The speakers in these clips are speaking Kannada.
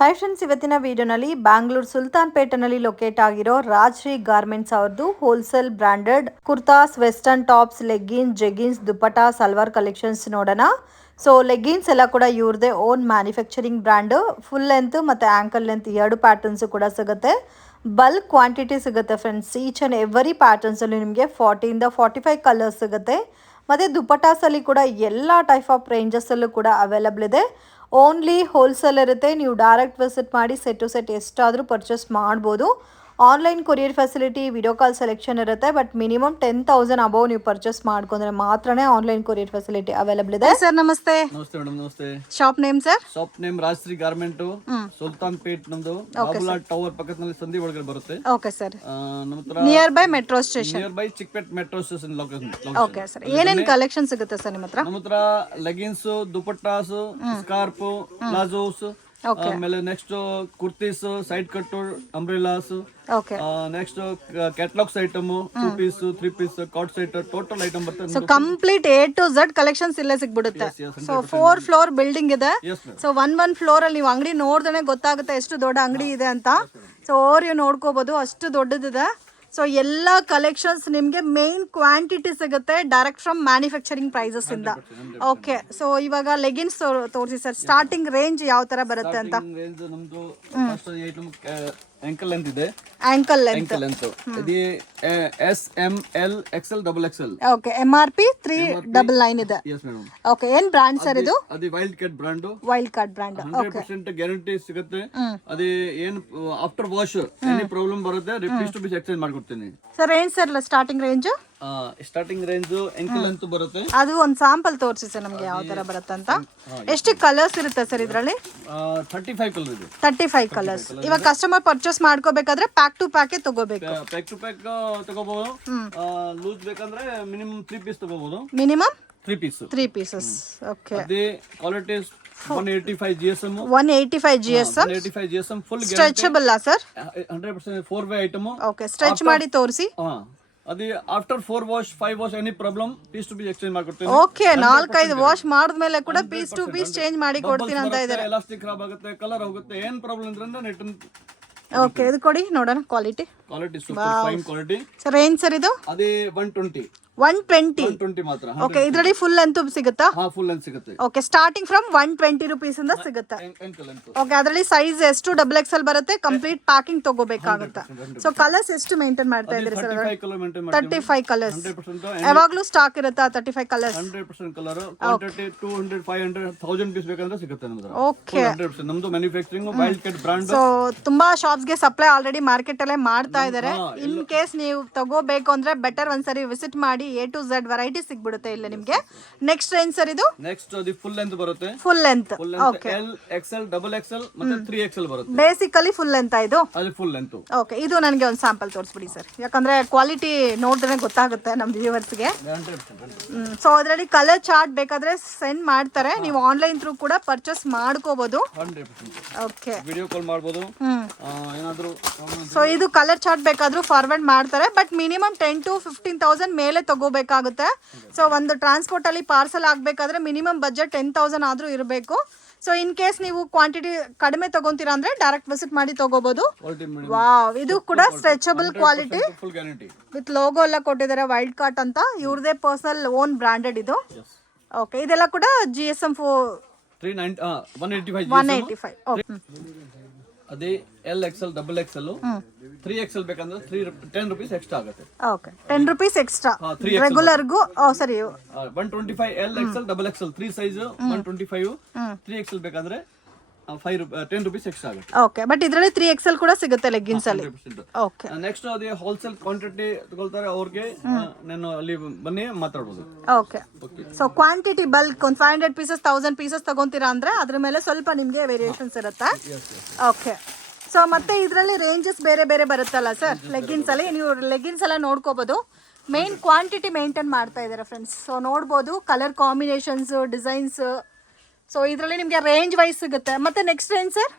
ಹಾಯ್ ಫ್ರೆಂಡ್ಸ್, ಇವತ್ತಿನ ವಿಡಿಯೋನಲ್ಲಿ ಬ್ಯಾಂಗ್ಳೂರ್ ಸುಲ್ತಾನ್ಪೇಟೆನಲ್ಲಿ ಲೊಕೇಟ್ ಆಗಿರೋ ರಾಜ್ಶ್ರೀ ಗಾರ್ಮೆಂಟ್ಸ್ ಅವ್ರದ್ದು wholesale branded kurtas, western tops, leggings, jeggings, dupatta, salwar collections ನೋಡೋಣ. ಸೊ ಲೆಗ್ಗಿನ್ಸ್ ಎಲ್ಲ ಕೂಡ ಇವ್ರದೇ own manufacturing brand. Full length ಮತ್ತು ಆ್ಯಂಕಲ್ ಲೆಂತ್ ಎರಡು ಪ್ಯಾಟರ್ನ್ಸು ಕೂಡ ಸಿಗುತ್ತೆ. ಬಲ್ಕ್ ಕ್ವಾಂಟಿಟಿ ಸಿಗುತ್ತೆ ಫ್ರೆಂಡ್ಸ್. ಈಚ್ ಆ್ಯಂಡ್ ಎವ್ರಿ ಪ್ಯಾಟರ್ನ್ಸಲ್ಲಿ ನಿಮಗೆ 40 45 ಕಲರ್ಸ್ ಸಿಗುತ್ತೆ. ಮತ್ತು ದುಪಟಾಸಲ್ಲಿ ಕೂಡ ಎಲ್ಲ ಟೈಪ್ ಆಫ್ ರೇಂಜಸ್ಸಲ್ಲೂ ಕೂಡ ಅವೈಲಬಲ್ ಇದೆ. ಓನ್ಲಿ ಹೋಲ್ಸೇಲ್ ಇರುತ್ತೆ. ನೀವು ಡೈರೆಕ್ಟ್ ವಿಸಿಟ್ ಮಾಡಿ ಸೆಟ್ ಟು ಸೆಟ್ ಎಷ್ಟಾದರೂ ಪರ್ಚೇಸ್ ಮಾಡ್ಬೋದು. Online courier facility, video call selection ಇರುತ್ತೆ. ಬಟ್ ಮಿನಿಮಮ್ 10,000 ಅಬೌವ್ ನೀವು ಪರ್ಚೇಸ್ ಮಾಡ್ಕೊಂಡ್ರೆ ಮಾತ್ರನೇ ಆನ್ಲೈನ್ ಕೊರಿಯರ್ ಫೆಸಿಲಿಟಿ ಅವೈಲಬಲ್ ಇದೆ. ಸರ್ ನಮಸ್ತೆ. ನಮಸ್ತೆ ಮೇಡಮ್. ನಮಸ್ತೆ. Shop name sir? Shop name Rajshree garment, Sultanpet. ನಮ್ದು ಬಾಬುಲಾಲ್ ಟವರ್ ಪಕ್ಕದಲ್ಲಿ ಸಂಧಿ ಒಳಗಡೆ ಬರುತ್ತೆ. Okay sir. Near by metro station. Near by Chickpet metro station location. Okay sir. ಏನೇನು ಕಲೆಕ್ಷನ್ ಸಿಗುತ್ತೆ ಸರ್ ನಿಮ್ಮ ಹತ್ರ? ನಮ್ಮ ಹತ್ರ ಲೆಗಿನ್ಸ್, ದುಪಟ್ಟಾಸ್, ಸ್ಕಾರ್ಪ್, ಪ್ಲಾಜೋಸ್, ಆಮೇಲೆ next kurtis, side cut, umbrellas, okay. Next catalogues item, 2 piece 3 piece card set total item ಬರುತ್ತೆ. So complete A to Z collections ಇಲ್ಲೇ ಸಿಗ್ಬಿಡುತ್ತೆ. ಸೊ 4 ಫ್ಲೋರ್ ಬಿಲ್ಡಿಂಗ್ ಇದೆ. ಸೊ ಒಂದ್ ಫ್ಲೋರ್ ಅಲ್ಲಿ ನೀವು ಅಂಗಡಿ ನೋಡಿದ್ರೆ ಗೊತ್ತಾಗುತ್ತೆ ಎಷ್ಟು ದೊಡ್ಡ ಅಂಗಡಿ ಇದೆ ಅಂತ. ಸೊ ಓವರ್ ನೋಡ್ಕೋಬಹುದು, ಅಷ್ಟು ದೊಡ್ಡದಿದೆ. ಸೊ ಎಲ್ಲ ಕಲೆಕ್ಷನ್ಸ್ ನಿಮಗೆ ಮೇನ್ ಕ್ವಾಂಟಿಟಿ ಸಿಗುತ್ತೆ ಡೈರೆಕ್ಟ್ ಫ್ರಮ್ ಮ್ಯಾನುಫ್ಯಾಕ್ಚರಿಂಗ್ ಪ್ರೈಸಸ್ ಇಂದ. ಓಕೆ. ಸೊ ಇವಾಗ ಲೆಗಿನ್ಸ್ ತೋರಿಸಿ ಸರ್. ಸ್ಟಾರ್ಟಿಂಗ್ ರೇಂಜ್ ಯಾವ ತರ ಬರುತ್ತೆ ಅಂತ? ನಮ್ದು ಆಂಕಲ್ ಲೆಂತ್ ಇದೆ. ಆಂಕಲ್ ಲೆಂತ್ ಇದು S M L XL double XL. Okay. MRP 399 ಇದೆ. Yes madam. ಓಕೆ. ಏನ್ ಬ್ರಾಂಡ್ ಸರ್ ಇದು? ಅದು wild card brand. Wild card brand. 100% guarantee ಸಿಗುತ್ತೆ. ಅದೇ ಏನ್ ಆಫ್ಟರ್ ವಾಶ್ ಎನಿ ಪ್ರಾಬ್ಲಮ್ ಬರುತ್ತೆ ರಿಪೀಟ್ ಟು ಬಿ ಎಕ್ಸ್ಚೇಂಜ್ ಮಾಡ್ಕೊಡ್ತೀನಿ. ಸರ್ ಏನ್ sir starting range? Starting range ankle length ಬರುತ್ತೆ. ಅದು ಒಂದು ಸ್ಯಾಂಪಲ್ ತೋರಿಸಿ ಸರ್ ನಮಗೆ ಯಾವ ತರ ಬರುತ್ತೆ ಅಂತ. ಎಷ್ಟು ಕಲರ್ಸ್ ಇರುತ್ತೆ ಸರ್ ಇದರಲ್ಲಿ? 35 ಕಲರ್ ಇದೆ. 35 ಕಲರ್ಸ್. ಇವಾಗ ಕಸ್ಟಮರ್ ಪರ್ಚೇಸ್ ಮಾಡ್ಕೋಬೇಕಾದ್ರೆ ಪ್ಯಾಕ್ ಟು ಪ್ಯಾಕ್ ತಗೋಬೇಕು. ಪ್ಯಾಕ್ ಟು ಪ್ಯಾಕ್ ತಗೋಬಹುದು. ಲೂಸ್ ಬೇಕಂದ್ರೆ ಮಿನಿಮಮ್ 3 ಪೀಸ್ ತಗೋಬಹುದು. Minimum 3 pieces. ಓಕೆ. ಅದೇ quality 185 GSM. 185 GSM. 185 GSM full stretchable ಆ sir? 100% 4-way item. Okay. Stretch ಮಾಡಿ ತೋರಿಸಿ. ಅದೇ after 4 wash 5 wash any problem piece to piece exchange ಮಾಡ್ಕೊಡ್ತೀನಿ. ಓಕೆ. 4-5 ವಾಶ್ ಮಾಡಿದ್ಮೇಲೆ ಕೂಡ ಪೀಸ್ ಟು ಪೀಸ್ ಚೇಂಜ್ ಮಾಡಿ ಕೊಡ್ತೀನಿ ಅಂತ ಇದ್ದಾರೆ. ಎಲಾಸ್ಟಿಕ್ ಖರಾಬ್ ಆಗುತ್ತೆ, ಕಲರ್ ಹೋಗುತ್ತೆ, ಏನ್ ಪ್ರಾಬ್ಲಮ್ ಇದ್ರಿಂದ ರಿಟರ್ನ್. ಓಕೆ. ಇದು ಕೊಡಿ ನೋಡೋಣ. Quality super fine quality. Sir ಏನ್ ಸರ್ ಇದು? ಅದೇ 120 ಮಾತ್ರ. ಓಕೆ. ಇದರಲ್ಲಿ ಫುಲ್ ಲೆಂತ್ ಸಿಗುತ್ತಾ? ಫುಲ್ ಲೆಂತ್ ಸಿಗುತ್ತೆ. ಓಕೆ. ಸ್ಟಾರ್ಟಿಂಗ್ ಫ್ರಮ್ 120 ರೂಪೀಸ್ ಇಂದ ಸಿಗುತ್ತೆ. ಓಕೆ. ಅದರಲ್ಲಿ ಸೈಜ್ ಎಷ್ಟು? ಡಬಲ್ XL ಬರುತ್ತೆ. ಕಂಪ್ಲೀಟ್ ಪ್ಯಾಕಿಂಗ್ ತಗೋಬೇಕಾಗುತ್ತೆ. ಸೊ ಕಲರ್ಸ್ ಎಷ್ಟು ಮೇಂಟೈನ್ ಮಾಡ್ತಾ ಇದ್ದೀರಿ ಸರ್? 35 ಕಲರ್ಸ್. ಯಾವಾಗ್ಲೂ ಸ್ಟಾಕ್ ಇರುತ್ತಾ 35 ಕಲರ್ಸ್? 100% ಕಲರ್. ಕ್ವಾಂಟಿಟಿ 200 500 1000 ಪೀಸ್ ಬೇಕಂದ್ರೆ ಸಿಗುತ್ತೆ ನಮ್ದು. ಓಕೆ. 100% ನಮ್ದು manufacturing wild card brand. So ತುಂಬಾ ಶಾಪ್ಸ್ ಗೆ ಸಪ್ಲೈ ಆಲ್ರೆಡಿ ಮಾರ್ಕೆಟ್ ಅಲ್ಲೇ ಮಾಡ್ತಾ ಇದ್ದಾರೆ. ಇನ್ ಕೇಸ್ ನೀವು ತಗೋಬೇಕು ಅಂದ್ರೆ ಬೆಟರ್ ಒಂದ್ಸರಿ ವಿಸಿಟ್ ಮಾಡಿ. A to Z ವೆರೈಟಿ ಸಿಗ್ಬಿಡುತ್ತೆ ಇಲ್ಲ ನಿಮಗೆ. ನೆಕ್ಸ್ಟ್ ರೇಂಜ್ ಸರ್ ಇದು? ನೆಕ್ಸ್ಟ್ ಅದು ಫುಲ್ ಲೆಂತ್ ಬರುತ್ತೆ. Full length. Okay. L XL double XL ಮತ್ತೆ 3XL ಬರುತ್ತೆ. ಬೇಸಿಕಲಿ ಫುಲ್ ಲೆಂತ್ ಇದು? ಅದು ಫುಲ್ ಲೆಂತ್. ಓಕೆ. ಇದು ನನಗೆ ಒಂದು ಸ್ಯಾಂಪಲ್ ತೋರಿಸ್ಬಿಡಿ ಸರ್, ಯಾಕಂದ್ರೆ ಕ್ವಾಲಿಟಿ ನೋಡಿದ್ರೆ ಗೊತ್ತಾಗುತ್ತೆ ನಮ್ಮ ವ್ಯೂವರ್ಸ್ಗೆ. ಸೊ ಅದರಲ್ಲಿ ಕಲರ್ ಚಾರ್ಟ್ ಬೇಕಾದ್ರೆ ಸೆಂಡ್ ಮಾಡ್ತಾರೆ. ನೀವು ಆನ್ಲೈನ್ ಥ್ರೂ ಕೂಡ ಪರ್ಚೇಸ್ ಮಾಡ್ಕೋಬಹುದು. 100% ಓಕೆ. ವಿಡಿಯೋ ಕಾಲ್ ಮಾಡಬಹುದು. ಏನಾದರೂ ಸೊ ಇದು ಕಲರ್ ಚಾರ್ಟ್ ಬೇಕಾದ್ರೂ ಫಾರ್ವರ್ಡ್ ಮಾಡ್ತಾರೆ. ಬಟ್ ಮಿನಿಮಮ್ 10,000 to 15,000 ಮೇಲೆ ತಗೋಬೇಕಾಗುತ್ತೆ. ಸೊ ಒಂದು ಟ್ರಾನ್ಸ್ಪೋರ್ಟ್ ಅಲ್ಲಿ ಪಾರ್ಸಲ್ ಆಗಬೇಕಾದ್ರೆ ಮಿನಿಮಮ್ ಬಜೆಟ್ 10,000 ಆದ್ರೂ ಇರಬೇಕು. ಸೊ ಇನ್ ಕೇಸ್ ನೀವು ಕ್ವಾಂಟಿಟಿ ಕಡಿಮೆ ತಗೊಂತೀರಾ ಅಂದ್ರೆ ಡೈರೆಕ್ಟ್ ವಿಸಿಟ್ ಮಾಡಿ ತಗೋಬಹುದು. ವಾವ್. ಇದು ಕೂಡ ಸ್ಟ್ರೆಚಬಲ್ ಕ್ವಾಲಿಟಿ ವಿತ್ ಲೋಗೋ ಎಲ್ಲ ಕೊಟ್ಟಿದ್ದಾರೆ. ವೈಲ್ಡ್ ಕಾರ್ಟ್ ಅಂತ ಇವ್ರದೇ ಪರ್ಸನಲ್ ಓನ್ ಬ್ರಾಂಡೆಡ್ ಇದು. ಓಕೆ. ಇದೆಲ್ಲ ಕೂಡ GSM 185. ಅದೇ L XL double XL 3XL ಬೇಕಂದ್ರೆ 10 ರೂಪೀಸ್ ಎಕ್ಸ್ಟ್ರಾ ಆಗುತ್ತೆ. ಓಕೆ. 10 ರೂಪೀಸ್ ಎಕ್ಸ್ಟ್ರಾ ರೆಗ್ಯುಲರ್ಗೂ. ಸರಿ. 125 L XL double XL 3 size 125. 3XL ಬೇಕಂದ್ರೆ 10 ರೂಪೀಸ್ ಎಕ್ಸ್ಟ್ರಾ ಆಗುತ್ತೆ. ಓಕೆ. ಬಟ್ ಇದರಲ್ಲಿ 3XL ಕೂಡ ಸಿಗುತ್ತೆ ಲೆಗ್ಗಿನ್ಸ್ ಅಲ್ಲಿ. ಓಕೆ. ನೆಕ್ಸ್ಟ್ ಅದೇ ಹೋಲ್ಸೇಲ್ ಕ್ವಾಂಟಿಟಿ ತಗೊಳ್ತಾರೆ ಅವ್ರಿಗೆ ನಾನು ಅಲ್ಲಿ ಬನ್ನಿ ಮಾತಾಡಬಹುದು. ಓಕೆ. ಸೊ ಕ್ವಾಂಟಿಟಿ ಬಲ್ಕ್ ಒಂದು 500 ಪೀಸಸ್ 1000 ಪೀಸಸ್ ತಗೊಂತೀರಾ ಅಂದ್ರೆ ಅದ್ರ ಮೇಲೆ ಸ್ವಲ್ಪ ನಿಮಗೆ ವೇರಿಯೇಷನ್ಸ್ ಇರುತ್ತೆ. ಓಕೆ. ಸೊ ಮತ್ತೆ ಇದರಲ್ಲಿ ರೇಂಜಸ್ ಬೇರೆ ಬೇರೆ ಬರುತ್ತಲ್ಲ ಸರ್ ಲೆಗ್ಗಿನ್ಸ್ ಅಲ್ಲಿ? ನೀವು ಲೆಗ್ಗಿನ್ಸ್ ಎಲ್ಲ ನೋಡ್ಕೋಬಹುದು. ಮೇನ್ ಕ್ವಾಂಟಿಟಿ ಮೇಂಟೈನ್ ಮಾಡ್ತಾ ಇದ್ದಾರೆ ಫ್ರೆಂಡ್ಸ್. ಸೊ ನೋಡ್ಬೋದು ಕಲರ್ ಕಾಂಬಿನೇಷನ್ಸ್, ಡಿಸೈನ್ಸ್. ಸೊ ಇದರಲ್ಲಿ ನಿಮಗೆ ರೇಂಜ್ ವೈಸ್ ಸಿಗುತ್ತೆ. ಮತ್ತೆ next range sir?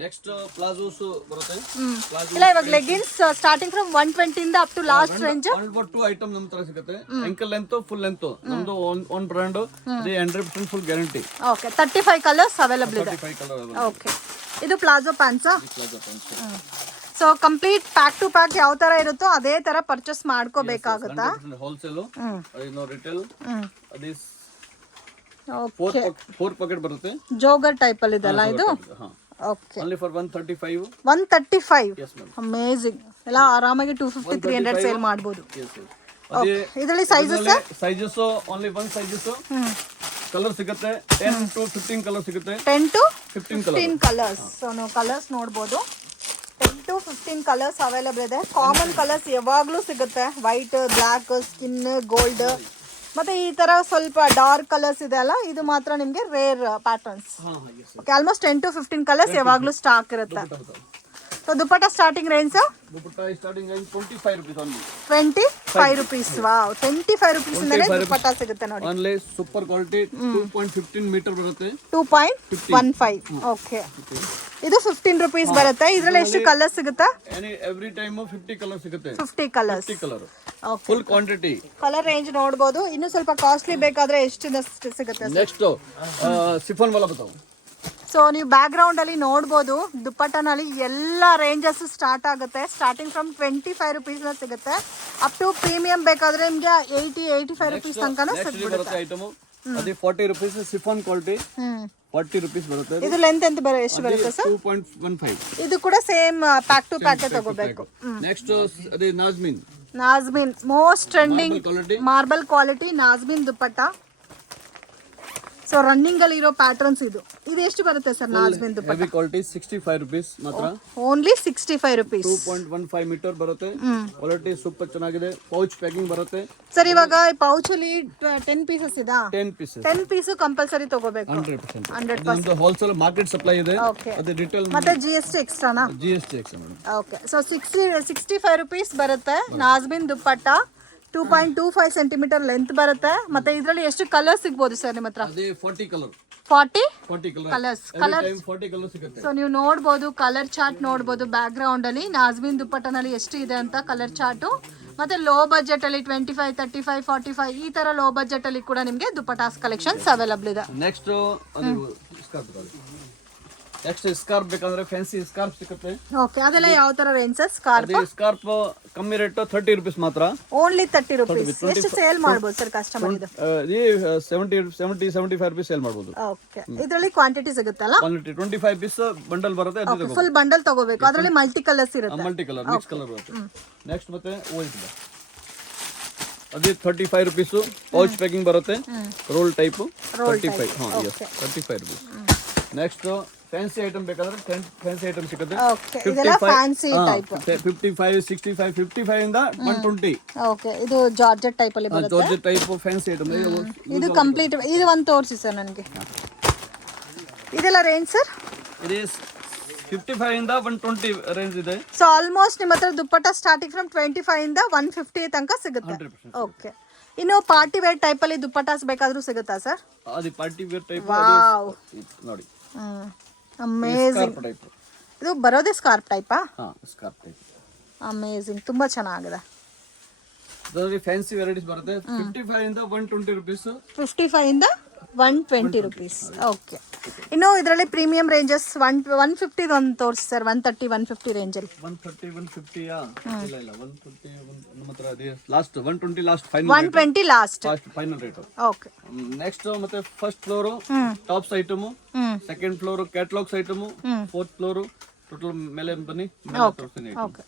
Next palazzos ಬರುತ್ತೆ. ಇಲ್ಲ ಇವಾಗ ಲೆಗಿನ್ಸ್ ಸ್ಟಾರ್ಟಿಂಗ್ ಫ್ರಮ್ 120 ಇಂದ up to last range 2 item ನಮ್ ತರ ಸಿಗುತ್ತೆ. ಅಂಕಲ್ ಲೆಂತ್ ಫುಲ್ ಲೆಂತ್ ನಮ್ದು ಓನ್ ಬ್ರಾಂಡ್, ಅದೇ 100% full guarantee. Okay 35 colours available ಇದೆ. 35 ಕಲರ್ ಓಕೆ ಇದು palazzo pants. Palazzo pants. So complete pack to pack ಯಾವ ತರ ಇರುತ್ತೋ ಅದೇ ತರ ಪರ್ಚೇಸ್ ಮಾಡ್ಕೋಬೇಕಾಗುತ್ತಾ? ಹೋಲ್ಸೇಲ್ ಅದನ್ನ ರಿಟೇಲ್. ಅದೇ ಓಕೆ 4 ಪಾಕೆಟ್ ಬರುತ್ತೆ. ಜೋಗರ್ ಟೈಪ್ ಅಲ್ಲಿ ಇದೆಲ್ಲ ಇದು. Okay only for 135. 135. Yes ma'am. Amazing. ಎಲ್ಲ ಆರಾಮಾಗಿ 250 300 ಸೇಲ್ ಮಾಡಬಹುದು. Yes yes. ಅದೇ ಇದರಲ್ಲಿ sizes sizes only 1 sizes colour ಸಿಗುತ್ತೆ. 10 to 15 ಕಲರ್ ಸಿಗುತ್ತೆ. 10 to 15 ಕಲರ್ಸ್. ಸೊ ನೀವು ಕಲರ್ಸ್ ನೋಡಬಹುದು. 10 to 15 ಕಲರ್ಸ್ ಅವೈಲೇಬಲ್ ಇದೆ. ಕಾಮನ್ ಕಲರ್ಸ್ ಯಾವಾಗಲೂ ಸಿಗುತ್ತೆ. ವೈಟ್, ಬ್ಲ್ಯಾಕ್, ಸ್ಕಿನ್, ಗೋಲ್ಡ್, ಮತ್ತೆ ಈ ತರ ಸ್ವಲ್ಪ ಡಾರ್ಕ್ ಕಲರ್ಸ್ ಇದೆ ಅಲ್ಲ, ಇದು ಮಾತ್ರ ನಿಮಗೆ rare patterns. Okay almost 10 to 15 colours ಯಾವಾಗಲೂ ಸ್ಟಾಕ್ ಇರುತ್ತೆ. So dupatta starting range dupatta starting range 25 rupees only. 25 rupees. Wow 25 rupees ಇಂದಲೇ ದುಪಟ್ಟ ಸಿಗುತ್ತೆ ನೋಡಿ. ಓನ್ಲಿ ಸೂಪರ್ ಕ್ವಾಲಿಟಿ 2.15 ಮೀಟರ್ ಬರುತ್ತೆ. 2.15. ಓಕೆ ಇದು 15 rupees ಬರುತ್ತೆ. ಇದರಲ್ಲಿ ಎಷ್ಟು ಕಲರ್ ಸಿಗುತ್ತೆ? ಎವ್ರಿ ಟೈಮ್ 50 ಕಲರ್ ಸಿಗುತ್ತೆ. 50 colours. 50 colour okay full quantity. Colour range ನೋಡಬಹುದು. ಇನ್ನು ಸ್ವಲ್ಪ ಕಾಸ್ಟ್ಲಿ ಬೇಕಾದ್ರೆ ಎಷ್ಟು ಸಿಗುತ್ತೆ? ನೆಕ್ಸ್ಟ್ ಸಿಫಾನ್ ವಾಲಾ ಬತಾओ. ಸೊ ನೀವು ಬ್ಯಾಕ್ ಗ್ರೌಂಡ್ ಅಲ್ಲಿ ನೋಡಬಹುದು ದುಪ್ಪಟ್ಟನಲ್ಲಿ ಎಲ್ಲ ರೇಂಜಸ್ ಸ್ಟಾರ್ಟ್ ಆಗುತ್ತೆ. ಸ್ಟಾರ್ಟಿಂಗ್ ಫ್ರಮ್ 25 rupees ಸಿಗುತ್ತೆ ಅಪ್ ಟು ಪ್ರೀಮಿಯಂ ಬೇಕಾದ್ರೆ ನಿಮಗೆ 80-85 rupees ತನಕನೂ ಸಿಗುತ್ತೆ. ಐಟಮ್ ಅದೇ 40 rupees ಸಿಫಾನ್ ಕ್ವಾಲಿಟಿ. 40 rupees ಬರುತ್ತೆ. ಇದು ಲೆಂತ್ ಅಂತ ಎಷ್ಟು ಬರುತ್ತೆ ಸರ್? 2.15. ಇದು ಕೂಡ ಸೇಮ್ ಪ್ಯಾಕ್ ಟು ಪ್ಯಾಕ್ ತಗೋಬೇಕು. ನೆಕ್ಸ್ಟ್ ಅದೇ Nazmin most trending marble quality Nazmin ದುಪ್ಪಟ್ಟ. ಸೊ ರನ್ನಿಂಗ್ ಅಲ್ಲಿ ಇರೋ ಪ್ಯಾಟರ್ನ್ಸ್ ಇದು ಎಷ್ಟು ಬರುತ್ತೆ ಸರ್ ನಾಜ್ಮಿನ್ ದುಪ್ಪಟ್ಟ? ಹೆವಿ ಕ್ವಾಲಿಟಿ 65 rupees ಮಾತ್ರ. Only 65 rupees. 2.15 ಮೀಟರ್ ಬರುತ್ತೆ. ಕ್ವಾಲಿಟಿ ಸೂಪರ್ ಚೆನ್ನಾಗಿದೆ. ಪೌಚ್ ಪ್ಯಾಕಿಂಗ್ ಬರುತ್ತೆ. ಸರ್ ಇವಾಗ ಈ ಪೌಚ್ ಅಲ್ಲಿ 10 ಪೀಸಸ್ ಇದಾ? 10 pieces. 10 ಪೀಸ್ ಕಂಪಲ್ಸರಿ ತಗೋಬೇಕು. 100%. ನಮ್ದು ಹೋಲ್ಸೇಲ್ ಮಾರ್ಕೆಟ್ ಸಪ್ಲೈ ಇದೆ. ಅದೇ ರಿಟೇಲ್ ಮತ್ತೆ GST ಎಕ್ಸ್ಟ್ರಾನಾ? GST extra madam. Okay so 65 rupees ಬರುತ್ತೆ ನಾಜ್ಮಿನ್ ದುಪ್ಪಟ್ಟ. 2.25 ಸೆಂಟಿಮೀಟರ್ ಲೆಂತ್ ಬರುತ್ತೆ. ಮತ್ತೆ ಇದರಲ್ಲಿ ಎಷ್ಟು ಕಲರ್ ಸಿಗಬಹುದು ಸರ್ ನಿಮ್ಮ ಹತ್ರ? ಅದೇ 40 ಕಲರ್. 40 ಕಲರ್ಸ್. ಕಲರ್ 40 ಕಲರ್ ಸಿಗುತ್ತೆ. ಸೊ ನೀವು ನೋಡಬಹುದು ಕಲರ್ ಚಾರ್ಟ್ ನೋಡಬಹುದು ಬ್ಯಾಕ್ ಗ್ರೌಂಡ್ ಅಲ್ಲಿ ನಾಜ್ಮಿನ್ ದುಪ್ಪಟ್ಟನಲ್ಲಿ ಎಷ್ಟು ಇದೆ ಅಂತ ಕಲರ್ ಚಾರ್ಟ್. ಮತ್ತೆ ಲೋ ಬಜೆಟ್ ಅಲ್ಲಿ 25, 35, 45 ಈ ತರ ಲೋ ಬಜೆಟ್ ಅಲ್ಲಿ ಕೂಡ ನಿಮಗೆ ದುಪ್ಪಟ್ಟಾಸ್ ಕಲೆಕ್ಷನ್ಸ್ ಅವೈಲೇಬಲ್ ಇದೆ. ನೆಕ್ಸ್ಟ್ ಸ್ಕಾರ್ಪ್ ಬೇಕಂದ್ರೆ ಫ್ಯಾನ್ಸಿ ಸ್ಕಾರ್ಪ್ ಸಿಗುತ್ತೆ. ಓಕೆ ಅದೆಲ್ಲ ಯಾವ ತರ ರೇಂಜ್ ಸರ್? ಸ್ಕಾರ್ಪ್ ಕಮ್ಮಿ ರೇಟ್ 30 rupees ಮಾತ್ರ. Only 30 rupees. ಎಷ್ಟು ಸೇಲ್ ಮಾಡಬಹುದು ಸರ್ ಕಸ್ಟಮರ್ ಇದು? 70-75 rupees ಸೇಲ್ ಮಾಡಬಹುದು. ಓಕೆ ಇದರಲ್ಲಿ ಕ್ವಾಂಟಿಟಿ ಸಿಗುತ್ತಲ್ಲ? ಕ್ವಾಂಟಿಟಿ 25 ಪೀಸ್ ಬಂಡಲ್ ಬರುತ್ತೆ. ಫುಲ್ ಬಂಡಲ್ ತಗೋಬೇಕು. ಅದರಲ್ಲಿ ಮಲ್ಟಿ ಕಲರ್ಸ್ ಇರುತ್ತೆ. ಮಲ್ಟಿ ಕಲರ್ ಮಿಕ್ಸ್ ಕಲರ್ ಬರುತ್ತೆ. ನೆಕ್ಸ್ಟ್ ಮತ್ತೆ ವೈಟ್ ಅದೇ 35 rupees. ಪೌಚ್ ಪ್ಯಾಕಿಂಗ್ ಬರುತ್ತೆ. Roll type 35. ಹಾ yes 35 rupees. Next fancy item ಬೇಕಾದ್ರೆ ಫ್ಯಾನ್ಸಿ ಐಟಮ್ ಸಿಗುತ್ತೆ. ಓಕೆ ಇದೆಲ್ಲ ಫ್ಯಾನ್ಸಿ ಟೈಪ್. 55, 65, 55 ಇಂದ 120. ಓಕೆ ಇದು ಜಾರ್ಜೆಟ್ ಟೈಪ್ ಅಲ್ಲಿ ಬರುತ್ತೆ. ಜಾರ್ಜೆಟ್ ಟೈಪ್ ಫ್ಯಾನ್ಸಿ ಐಟಮ್ ಇದು ಕಂಪ್ಲೀಟ್. ಇದು ಒಂದು ತೋರಿಸಿ ಸರ್ ನನಗೆ. ಇದೆಲ್ಲ ರೇಂಜ್ ಸರ್? ಇದು 55 ಇಂದ 120 ರೇಂಜ್ ಇದೆ. ಸೊ ಆಲ್ಮೋಸ್ಟ್ ನಿಮ್ಮ ಹತ್ರ ದುಪ್ಪಟ್ಟ ಸ್ಟಾರ್ಟಿಂಗ್ ಫ್ರಮ್ 25 ಇಂದ 150 ತನಕ ಸಿಗುತ್ತೆ. 100%. ಓಕೆ ಇನ್ನು ಪಾರ್ಟಿ ವೇರ್ ಟೈಪ್ ಅಲ್ಲಿ ದುಪ್ಪಟ್ಟಾಸ್ ಬೇಕಾದ್ರೂ ಸಿಗುತ್ತಾ ಸರ್? ಅದು ಪಾರ್ಟಿ ವೇರ್ ಟೈಪ್. ವಾವ್ ನೋಡಿ ಅಮೇಜಿಂಗ್. ಇದು ಬರೋದೇ ಸ್ಕಾರ್ಪ್ ಟೈಪಾ? ಹಾ ಸ್ಕಾರ್ಪ್ ಟೈಪ್. ಅಮೇಜಿಂಗ್ ತುಂಬಾ ಚೆನ್ನಾಗಿದೆ. ಅದರಲ್ಲಿ ಫ್ಯಾನ್ಸಿ ವೆರೈಟೀಸ್ ಬರುತ್ತೆ. 55 ಇಂದ 120 rupees. 55 ಇಂದ 120 rupees. ಓಕೆ ಇನ್ನು ಇದರಲ್ಲಿ ಪ್ರೀಮಿಯಂ ರೇಂಜಸ್ 150 ಒಂದು ತೋರಿಸಿ ಸರ್. 130, 150 ರೇಂಜ್ ಅಲ್ಲಿ. 130, 150 ಇಲ್ಲ 120 ನಮ್ಮ ಹತ್ರ ಅದೇ last 120 last final. 120 last final rate. Okay next ಮತ್ತೆ first floor tops item, second floor catalogues item, fourth floor total ಮೇಲೆ ಬನ್ನಿ ತೋರಿಸ್ತೀನಿ. ಓಕೆ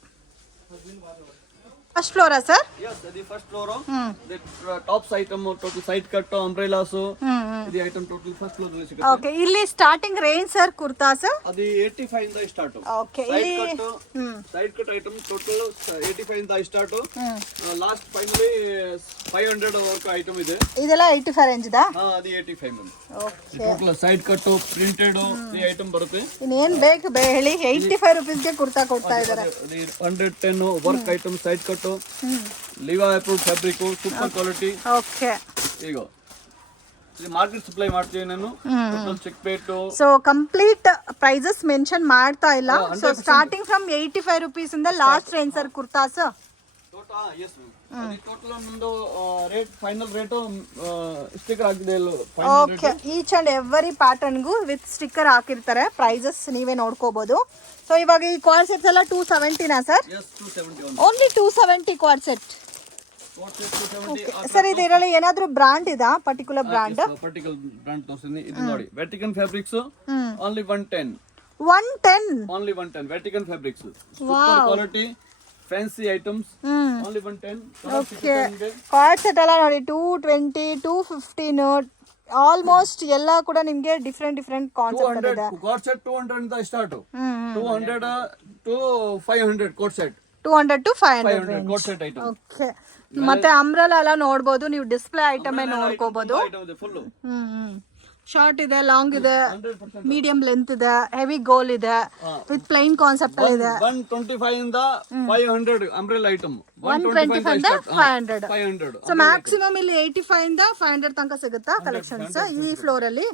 ಫಸ್ಟ್ ಫ್ಲೋರಾ sir? Yes, the first floor. The tops item, total side cut, umbrellas. The item total first floor ಅಲ್ಲಿ ಸಿಗುತ್ತೆ. ಓಕೆ ಇಲ್ಲಿ ಸ್ಟಾರ್ಟಿಂಗ್ ರೇಂಜ್ ಸರ್ ಕುರ್ತಾಸ್? ಅದು 85 ಇಂದ start. Okay side cut item total 85 ಇಂದ ಸ್ಟಾರ್ಟ್. ಲಾಸ್ಟ್ ಫೈನಲಿ 500 ವರೆಗೂ ಐಟಮ್ ಇದೆ. ಇದೆಲ್ಲ 85 ರೇಂಜ್ ದಾ? ಹಾ ಅದು 85 ma'am. Okay total side cut printed ಈ ಐಟಮ್ ಬರುತ್ತೆ. ಇನ್ನೇನ್ ಬೇಕು ಹೇಳಿ. 85 rupees ಗೆ ಕುರ್ತಾ ಕೊಡ್ತಾ ಇದ್ದಾರೆ. 110 work item side cut. Liva approved fabric super quality. Okay ಈಗ ಇದು ಮಾರ್ಕೆಟ್ ಸಪ್ಲೈ ಮಾಡ್ತೀವಿ ನಾನು Chickpet. So complete prices mention ಮಾಡ್ತಾ ಇಲ್ಲ. ಸೊ ಸ್ಟಾರ್ಟಿಂಗ್ ಫ್ರಮ್ 85 rupees ಇಂದ last range sir kurtas. Total ನಮ್ದು ರೇಟ್ ಫೈನಲ್ ರೇಟು ಸ್ಟಿಕರ್ ಹಾಕಿದೆ. ಓಕೆ, ಈಚ್ ಅಂಡ್ ಎವ್ರಿ ಪ್ಯಾಟರ್ನ್ಗೂ ವಿತ್ ಸ್ಟಿಕ್ಕರ್ ಹಾಕಿರ್ತಾರೆ. ಪ್ರೈಸಸ್ ನೀವೇ ನೋಡ್ಕೋಬಹುದು. ಸೊ ಇವಾಗ ಈ ಕ್ವಾಡ್ ಸೆಟ್ಸ್ ಎಲ್ಲ 270ನಾ sir? Only 270 quad set. Sir ಇದರಲ್ಲಿ ಏನಾದ್ರೂ ಬ್ರಾಂಡ್ ಇದಾ? ಪರ್ಟಿಕ್ಯುಲರ್ ಬ್ರಾಂಡ್ ತೋರಿಸ್ತೀನಿ. ಇದು ನೋಡಿ, Vatican fabrics only 110. Only 110 Vatican fabrics, super quality fancy items, only 110. Okay, card set ಎಲ್ಲ ನೋಡಿ 220, 215 ಆಲ್ಮೋಸ್ಟ್ ಎಲ್ಲ ಕೂಡ ನಿಮಗೆ ಡಿಫ್ರೆಂಟ್ ಕಾನ್ಸೆಪ್ಟ್ ಇದೆ. ಕಾರ್ಡ್ ಸೆಟ್ 200 ಇಂದ start, 200 to 500 card set, 200 to 500 card set item. Okay, ಮತ್ತೆ ಅಂಬ್ರೆಲಾ ಎಲ್ಲ ನೋಡಬಹುದು ನೀವು. ಡಿಸ್ಪ್ಲೇ ಐಟಮ್ ನೋಡ್ಕೋಬಹುದು. ಶಾರ್ಟ್ ಇದೆ, ಲಾಂಗ್ ಇದೆ, ಮೀಡಿಯಂ ಲೆಂತ್ ಇದೆ, ಹೆವಿ ಗೋಲ್ ಇದೆ, ವಿತ್ ಪ್ಲೈನ್ ಕಾನ್ಸೆಪ್ಟ್ ಇದೆ. 125 ಇಂದ 500 ಅಂಬ್ರೆಲಾ ಐಟಮ್, 125 ಇಂದ 500. ಸೊ ಮ್ಯಾಕ್ಸಿಮಮ್ ಇಲ್ಲಿ 85 ಇಂದ 500 ತನಕ ಸಿಗುತ್ತಾ ಕಲೆಕ್ಷನ್ಸ್ ಈ ಫ್ಲೋರ್ ಅಲ್ಲಿ?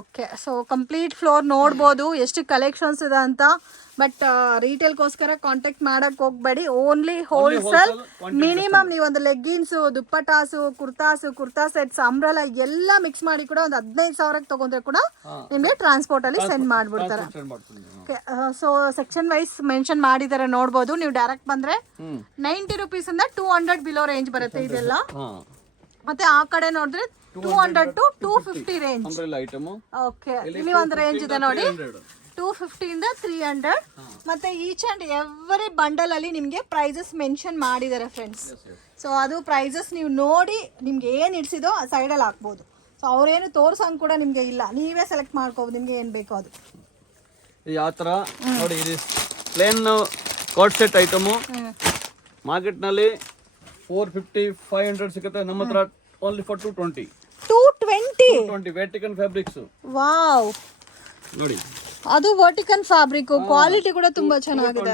ಓಕೆ, ಸೊ ಕಂಪ್ಲೀಟ್ ಫ್ಲೋರ್ ನೋಡ್ಬೋದು ಎಷ್ಟು ಕಲೆಕ್ಷನ್ಸ್ ಇದೆ ಅಂತ. ಬಟ್ ರಿಟೇಲ್ಗೋಸ್ಕರ ಕಾಂಟ್ಯಾಕ್ಟ್ ಮಾಡಕ್ ಹೋಗ್ಬೇಡಿ. Only wholesale. ಮಿನಿಮಮ್ ನೀವು ಒಂದು leggings, dupattas, kurta sets, umbrella ಎಲ್ಲ ಮಿಕ್ಸ್ ಮಾಡಿ ಕೂಡ ಒಂದು 15,000ಕ್ಕೆ ತಗೊಂಡ್ರೆ ಕೂಡ ನಿಮಗೆ ಟ್ರಾನ್ಸ್ಪೋರ್ಟ್ ಅಲ್ಲಿ ಸೆಂಡ್ ಮಾಡ್ಬಿಡ್ತಾರೆ. ಸೊ ಸೆಕ್ಷನ್ ವೈಸ್ ಮೆನ್ಷನ್ ಮಾಡಿದ್ದಾರೆ ನೋಡ್ಬೋದು. ನೀವು ಡೈರೆಕ್ಟ್ ಬಂದ್ರೆ 90 rupees ಇಂದ 200 ಬಿಲೋ ರೇಂಜ್ ಬರುತ್ತೆ ಇದೆಲ್ಲ. ಮತ್ತೆ ಆ ಕಡೆ ನೋಡಿದ್ರೆ 200 to 250 ರೇಂಜ್. ಓಕೆ, ಇಲ್ಲಿ ಒಂದು ರೇಂಜ್ ಇದೆ ನೋಡಿ, 250 ಇಂದ 300. ಮತ್ತೆ ಈಚ್ ಅಂಡ್ ಎವ್ರಿ ಬಂಡಲ್ ಅಲ್ಲಿ ನಿಮಗೆ ಪ್ರೈಸಸ್ ಮೆನ್ಷನ್ ಮಾಡಿದ್ದಾರೆ ಫ್ರೆಂಡ್ಸ್. ಸೊ ಅದು ಪ್ರೈಸಸ್ ನೀವು ನೋಡಿ ನಿಮ್ಗೆ ಏನ್ ಇಡ್ಸಿದೋ ಆ ಸೈಡಲ್ಲಿ ಹಾಕ್ಬೋದು. ಸೊ ಅವ್ರೇನು ತೋರ್ಸಂಗ್ ಕೂಡ ನಿಮ್ಗೆ ಇಲ್ಲ, ನೀವೇ ಸೆಲೆಕ್ಟ್ ಮಾಡ್ಕೋಬೋದು ನಿಮ್ಗೆ ಏನ್ ಬೇಕೋ ಅದು. ಯಾವ ತರ ನೋಡಿ, ಇದು plain card set item market ನಲ್ಲಿ 450, 500 ಸಿಗುತ್ತೆ. ನಮ್ಮ ಹತ್ರ ಓನ್ಲಿ ಫಾರ್ 220 ವೆಟಿಕನ್ ಫ್ಯಾಬ್ರಿಕ್ಸ್. ವಾವ್, ನೋಡಿ ಅದು ವರ್ಟಿಕನ್ ಫ್ಯಾಬ್ರಿಕ್, ಕ್ವಾಲಿಟಿ ಕೂಡ ತುಂಬಾ ಚೆನ್ನಾಗಿದೆ.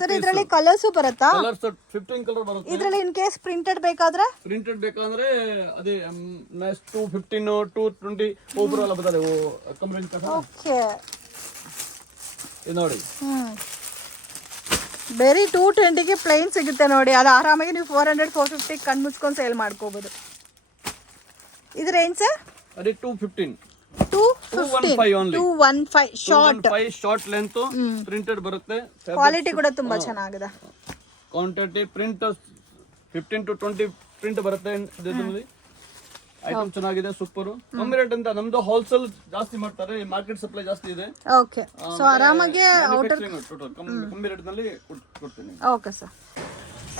ಸರ್ ಇದರಲ್ಲಿ ಕಲರ್ಸ್ ಬರುತ್ತಾ? ಕಲರ್ಸ್ 15 ಕಲರ್ ಬರುತ್ತೆ. ಇದರಲ್ಲಿ ಇನ್ ಕೇಸ್ ಪ್ರಿಂಟೆಡ್ ಬೇಕಾದ್ರೆ ಅದೇ 215 220 ಓವರ್ ಎಲ್ಲ ಬರ್ತದೆ. ಓಕೆ, ಇದು ನೋಡಿ ಬೇರೆ 220ಗೆ ಪ್ಲೈನ್ ಸಿಗುತ್ತೆ ನೋಡಿ. ಅದು ಆರಾಮಾಗಿ ನೀವು 400, 450 ಕಣ್ ಮುಚ್ಕೊಂಡು ಸೇಲ್ ಮಾಡ್ಕೋಬಹುದು. ಇದು ರೇಂಜ್ ಸರ್? ಅದೇ 215 ಶಾರ್ಟ್ ಲೆಂತ್ ಪ್ರಿಂಟೆಡ್ ಬರುತ್ತೆ. ಕ್ವಾಲಿಟಿ ಕೂಡ ತುಂಬಾ ಚೆನ್ನಾಗಿದೆ. ಕ್ವಾಂಟಿಟಿ ಪ್ರಿಂಟ್ 15 to 20 ಪ್ರಿಂಟ್ ಬರುತ್ತೆ. ಐಟಮ್ ಚೆನ್ನಾಗಿದೆ, ಸೂಪರ್. ಕಮ್ಮಿ ರೇಟ್ ಅಂತ ನಮ್ದು ಹೋಲ್ಸೇಲ್ ಜಾಸ್ತಿ ಮಾಡ್ತಾರೆ, ಮಾರ್ಕೆಟ್ ಸಪ್ಲೈ ಜಾಸ್ತಿ ಇದೆ. ಓಕೆ, ಸೊ ಆರಾಮಾಗಿ ಕಮ್ಮಿ ರೇಟ್ ನಲ್ಲಿ ಕೊಡ್ತೀನಿ. Okay sir.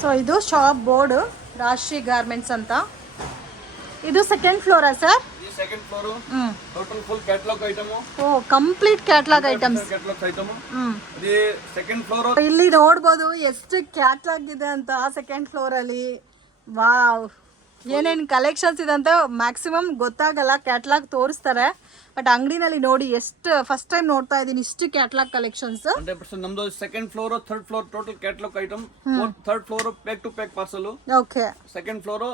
ಸೊ ಇದು ಶಾಪ್ ಬೋರ್ಡ್ ರಾಜಶ್ರೀ ಗಾರ್ಮೆಂಟ್ಸ್ ಅಂತ. ಇದು ಸೆಕೆಂಡ್ ಫ್ಲೋರಾ sir? Second floor total full catalogue item. Oh, complete catalogue items. ಅದೇ ಸೆಕೆಂಡ್ ಫ್ಲೋರ್. ಇಲ್ಲಿ ನೋಡಬಹುದು ಎಷ್ಟು ಕ್ಯಾಟಲಾಗ್ ಇದೆ ಅಂತ ಸೆಕೆಂಡ್ ಫ್ಲೋರ್ ಅಲ್ಲಿ. ವಾವ್, ಏನೇನ್ ಕಲೆಕ್ಷನ್ಸ್ ಇದೆ ಅಂತ ಮ್ಯಾಕ್ಸಿಮಮ್ ಗೊತ್ತಾಗಲ್ಲ, ಕ್ಯಾಟಲಾಗ್ ತೋರಿಸ್ತಾರೆ. ಬಟ್ ಅಂಗಡಿನಲ್ಲಿ ನೋಡಿ ಎಷ್ಟು ಫಸ್ಟ್ ಟೈಮ್ ನೋಡ್ತಾ ಇದೀನಿ ಇಷ್ಟು ಕ್ಯಾಟಲಾಗ್ ಕಲೆಕ್ಷನ್ಸ್. 100% ನಮ್ದು second floor, third floor total catalogue item. Third floor pack to pack parcel. Okay, second floor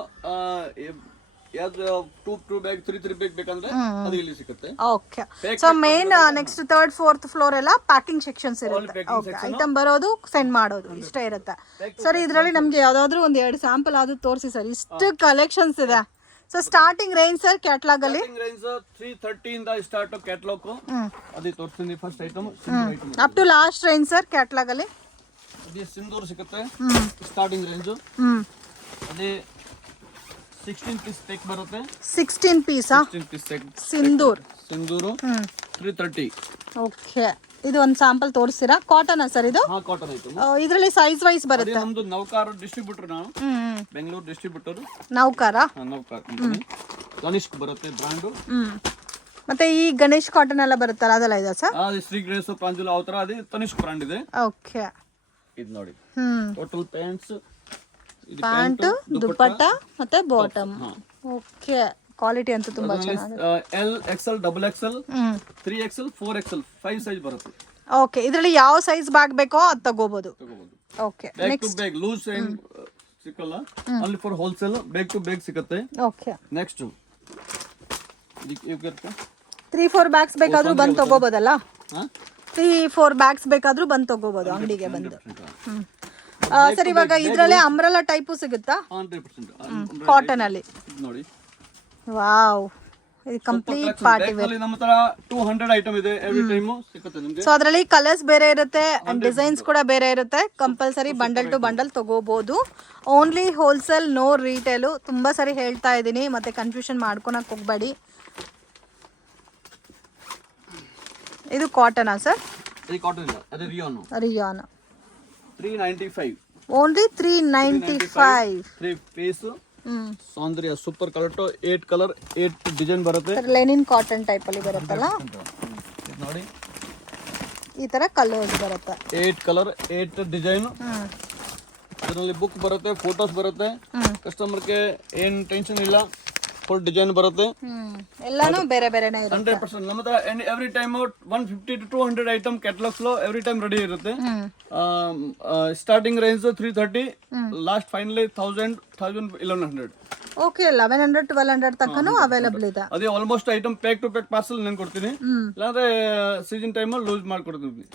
ಯಾವ್ದು 2 ಬ್ಯಾಗ್ 3 ಬ್ಯಾಗ್ ಬೇಕಂದ್ರೆ ಅದು ಇಲ್ಲಿ ಸಿಗುತ್ತೆ. Okay, so main next third fourth floor ಎಲ್ಲ ಪ್ಯಾಕಿಂಗ್ ಸೆಕ್ಷನ್ಸ್ ಇರುತ್ತೆ. ಓಕೆ, ಐಟಮ್ ಬರೋದು ಸೆಂಡ್ ಮಾಡೋದು ಇಷ್ಟೇ ಇರುತ್ತೆ. ಸರ್ ಇದರಲ್ಲಿ ನಮ್ಗೆ ಯಾವ್ದಾದ್ರು ಒಂದು 2 ಸ್ಯಾಂಪಲ್ ಆದ್ರೂ ತೋರಿಸಿ ಸರ್, ಇಷ್ಟು ಕಲೆಕ್ಷನ್ಸ್ ಇದೆ. So starting range sir catalogue ಅಲ್ಲಿ? ರೇಂಜ್ 330 ಇಂದ ಸ್ಟಾರ್ಟ್ ಕ್ಯಾಟಲಾಗ್. ಅದೇ ತೋರಿಸ್ತೀನಿ first item. Up to last range sir catalogue ಅಲ್ಲಿ? ಅದೇ ಸಿಂಧೂರ್ ಸಿಗುತ್ತೆ ಸ್ಟಾರ್ಟಿಂಗ್ ರೇಂಜ್. ಅದೇ 16 ಪೀಸ್ ಟೇಕ್ ಬರುತ್ತೆ. 16 ಪೀಸಾ? 16 ಪೀಸ್ ಟೇಕ್ ಸಿಂಧೂರ್ 330. ಓಕೆ, ಇದು ಒಂದು ಸ್ಯಾಂಪಲ್ ತೋರಿಸ್ತೀರಾ? ಕಾಟನ್ ಸರ್ ಇದು? ಹಾ, ಕಾಟನ್ ಐಟಮ್. ಇದರಲ್ಲಿ ಸೈಜ್ ವೈಸ್ ಬರುತ್ತೆ. ನಮ್ದು ನೌಕಾರ್ ಡಿಸ್ಟ್ರಿಬ್ಯೂಟರ್, ನಾವು ಬೆಂಗಳೂರು ಡಿಸ್ಟ್ರಿಬ್ಯೂಟರ್. ನೌಕಾರ ಕಂಪನಿ. ತನಿಷ್ಕ್ ಬರುತ್ತೆ ಬ್ರಾಂಡ್. ಮತ್ತೆ ಈ ಗಣೇಶ್ ಕಾಟನ್ ಎಲ್ಲ ಬರುತ್ತಲ್ಲ ಅದೆಲ್ಲ ಇದೆ ಸರ್? ಶ್ರೀ ಗಣೇಶ್ ಪ್ರಾಂಜುಲ ಅವತರ ಅದೇ ತನಿಷ್ಕ್ ಬ್ರಾಂಡ್ ಇದೆ. ಓಕೆ, ಇದು ನೋಡಿ ಟೋಟಲ್ ಪ್ಯಾಂಟ್ಸ್, ಪ್ಯಾಂಟ್, ದುಪ್ಪಟ್ಟ ಮತ್ತೆ ಬಾಟಮ್. ಓಕೆ, ಕ್ವಾಲಿಟಿ ಅಂತೂ ತುಂಬಾ ಚೆನ್ನಾಗಿದೆ. L, XL, double XL, 3XL, 4XL 5 size ಬರುತ್ತೆ. ಓಕೆ, ಇದರಲ್ಲಿ ಯಾವ ಸೈಜ್ ಬ್ಯಾಗ್ ಬೇಕೋ ಅದು ತಗೋಬಹುದು. Okay, bag to bag loose ಸಿಕ್ಕಲ್ಲ, only for wholesale bag to bag ಸಿಗುತ್ತೆ. ಓಕೆ, ನೆಕ್ಸ್ಟ್ ಇದಕ್ಕೆ 3-4 ಬ್ಯಾಗ್ಸ್ ಬೇಕಾದ್ರೂ ಬಂದು ತಗೋಬೋದಲ್ಲ? ಹಾಂ 3-4 ಬ್ಯಾಗ್ಸ್ ಬೇಕಾದ್ರೂ ಬಂದು ತಗೋಬೋದು ಅಂಗಡಿಗೆ ಬಂದು. ಸರ್ ಇವಾಗ ಇದ್ರಲ್ಲೇ ಅಂಬ್ರೆಲಾ ಟೈಪು ಸಿಗುತ್ತಾ? 100% ಕಾಟನ್ ಅಲ್ಲಿ ನೋಡಿ. ವಾವ್, ಇದು ಕಂಪ್ಲೀಟ್ ಪಾರ್ಟಿ ವೇರ್. ನಮ್ಮ ಹತ್ರ 200 ಐಟಮ್ ಇದೆ, ಎವ್ರಿ ಟೈಮ್ ಸಿಗುತ್ತೆ ನಿಮಗೆ. ಸೊ ಅದರಲ್ಲಿ ಕಲರ್ಸ್ ಬೇರೆ ಇರುತ್ತೆ ಅಂಡ್ ಡಿಸೈನ್ಸ್ ಕೂಡ ಬೇರೆ ಇರುತ್ತೆ. ಕಂಪಲ್ಸರಿ ಬಂಡಲ್ ಟು ಬಂಡಲ್ ತಗೋಬಹುದು. Only wholesale, no retail. ತುಂಬಾ ಸರಿ ಹೇಳ್ತಾ ಇದ್ದೀನಿ, ಮತ್ತೆ ಕನ್ಫ್ಯೂಷನ್ ಮಾಡ್ಕೊಳಕ್ ಹೋಗ್ಬೇಡಿ. ಇದು ಕಾಟನಾ ಸರ್? ಇದು ಕಾಟನ್ ಇಲ್ಲ, ಅದು ರಿಯಾನ್ 395. ಓನ್ಲಿ 395. 3 ಪೀಸ್ ಸೌಂದರ್ಯ ಸೂಪರ್ ಕಲರ್ 8 ಕಲರ್ 8 ಡಿಸೈನ್ ಬರುತ್ತೆ. ಲೆನಿನ್ ಕಾಟನ್ ಟೈಪ್ ಅಲ್ಲಿ ಬರುತ್ತಲ್ಲ, ಇದು ನೋಡಿ ಈ ತರ ಕಲರ್ಸ್ ಬರುತ್ತೆ. 8 ಕಲರ್ 8 ಡಿಸೈನ್. ಇದರಲ್ಲಿ ಬುಕ್ ಬರುತ್ತೆ, ಫೋಟೋಸ್ ಬರುತ್ತೆ. ಕಸ್ಟಮರ್ಗೆ ಏನ್ ಟೆನ್ಷನ್ ಇಲ್ಲ, ಫುಲ್ ಡಿಸೈನ್ ಬರುತ್ತೆ. ಎಲ್ಲಾನು ಬೇರೆ ಬೇರೆನೇ ಇರುತ್ತೆ. 100% ನಮ್ಮ ಹತ್ರ every time 150 to 200 item catalogs లో ಎವ್ರಿ ಟೈಮ್ ರೆಡಿ ಇರುತ್ತೆ. Starting range 330, last finally 1000, 1100. Okay, 1100 1200 ತನಕನೂ ಅವೈಲಬಲ್ ಇದೆ. ಅದೇ almost item pack to pack parcel ನಾನು ಕೊಡ್ತೀನಿ, ಇಲ್ಲಾಂದ್ರೆ ಸೀಸನ್ ಟೈಮ್ ಅಲ್ಲಿ ಲೂಸ್ ಮಾಡ್ಕೊಡ್ತೀನಿ.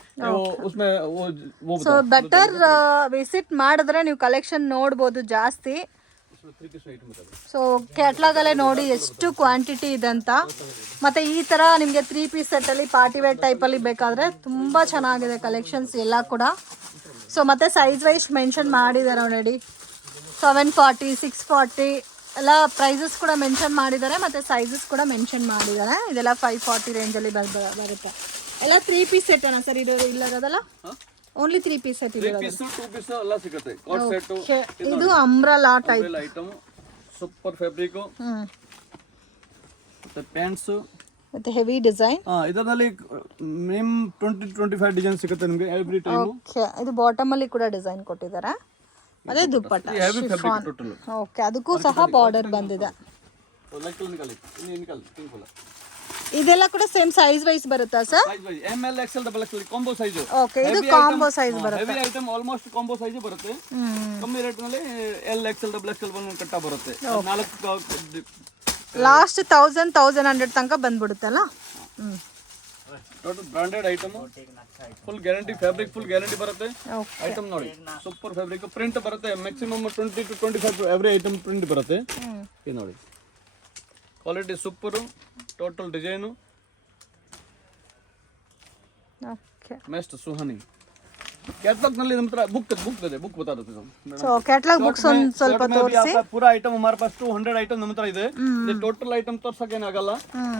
ಸೊ ಬೆಟರ್ ವಿಸಿಟ್ ಮಾಡಿದ್ರೆ ನೀವು ಕಲೆಕ್ಷನ್ ನೋಡ್ಬೋದು ಜಾಸ್ತಿ. ಸೊ ಕ್ಯಾಟ್ಲಾಗ್ ಅಲ್ಲೇ ನೋಡಿ ಎಷ್ಟು ಕ್ವಾಂಟಿಟಿ ಇದೆ ಅಂತ. ಮತ್ತೆ ಈ ತರ ನಿಮಗೆ 3 ಪೀಸ್ ಸೆಟ್ ಅಲ್ಲಿ ಪಾರ್ಟಿ ವೇರ್ ಟೈಪ್ ಅಲ್ಲಿ ಬೇಕಾದ್ರೆ ತುಂಬಾ ಚೆನ್ನಾಗಿದೆ ಕಲೆಕ್ಷನ್ಸ್ ಎಲ್ಲ ಕೂಡ. ಸೊ ಮತ್ತೆ ಸೈಜ್ ವೈಸ್ ಮೆನ್ಷನ್ ಮಾಡಿದ್ದಾರೆ ನೋಡಿ, 740, 640 ಎಲ್ಲ ಪ್ರೈಸಸ್ ಕೂಡ ಮೆನ್ಷನ್ ಮಾಡಿದ್ದಾರೆ, ಮತ್ತೆ ಸೈಜಸ್ ಕೂಡ ಮೆನ್ಷನ್ ಮಾಡಿದ್ದಾರೆ. ಇದೆಲ್ಲ 540 ರೇಂಜ್ ಅಲ್ಲಿ ಬರುತ್ತೆ. ಎಲ್ಲ 3 ಪೀಸ್ ಸೆಟ್ ಅಣ್ಣ ಸರ್ ಇದು ಇಲ್ಲದಲ್ಲ? ಓನ್ಲಿ 3 ಪೀಸ್ ಸೆಟ್ ಇದೆ. 3 ಪೀಸ್ 2 ಪೀಸ್ ಎಲ್ಲ ಸಿಗುತ್ತೆ. ಕೋಟ್ ಸೆಟ್ ಇದು umbrella type item, super fabric ಮತ್ತೆ ಪ್ಯಾಂಟ್ಸ್ ಮತ್ತೆ ಹೆವಿ ಡಿಸೈನ್. ಇದರಲ್ಲಿ ಮಿನಿಮಮ್ 20-25 ಡಿಸೈನ್ ಸಿಗುತ್ತೆ ನಿಮಗೆ ಎವ್ರಿ ಟೈಮ್. ಓಕೆ, ಇದು ಬಾಟಮ್ ಅಲ್ಲಿ ಕೂಡ ಡಿಸೈನ್ ಕೊಟ್ಟಿದ್ದಾರೆ. ಅದೇ ದುಪ್ಪಟ್ಟ ಶಿಫಾನ್. ಓಕೆ, ಅದಕ್ಕೂ ಸಹ ಬಾರ್ಡರ್ ಬಂದಿದೆ. ಇದೆಲ್ಲ ಕೂಡ ಸೇಮ್ ಸೈಜ್ ವೈಸ್ ಬರುತ್ತಾ sir? ML XL double XL combo size. Okay, ಇದು ಕಾಂಬೋ ಸೈಜ್ ಬರುತ್ತೆ. Heavy item almost combo size ಬರುತ್ತೆ. ಕಮ್ಮಿ ರೇಟ್ ನಲ್ಲಿ L XL ಡಬಲ್ XL ಒಂದು ಕಟ್ಟ ಬರುತ್ತೆ. 4 ಲಾಸ್ಟ್ 1000-1100 ತನಕ ಬಂದ್ಬಿಡುತ್ತಲ್ಲ. Total branded item, full guarantee fabric, full guarantee ಬರುತ್ತೆ. ಐಟಮ್ ನೋಡಿ ಸೂಪರ್ ಫ್ಯಾಬ್ರಿಕ್, ಪ್ರಿಂಟ್ ಬರುತ್ತೆ maximum 20 to 25 every item print ಬರುತ್ತೆ. ಇದು ನೋಡಿ quality super, total design. Okay, next Suhani catalogue ನಲ್ಲಿ ನಮ್ಮ ಹತ್ರ ಬುಕ್ ಇದೆ, ಬುಕ್ बता देते हैं. ಸೊ ಕ್ಯಾಟಲಾಗ್ ಬುಕ್ಸ್ ಒಂದು ಸ್ವಲ್ಪ ತೋರಿಸಿ. पूरा ಐಟಮ್ हमारे पास 200 ಐಟಮ್ ನಮ್ಮ ಹತ್ರ ಇದೆ. ಇದು ಟೋಟಲ್ ಐಟಮ್ ತೋರ್ಸಕ್ಕೆ ಆಗಲ್ಲ,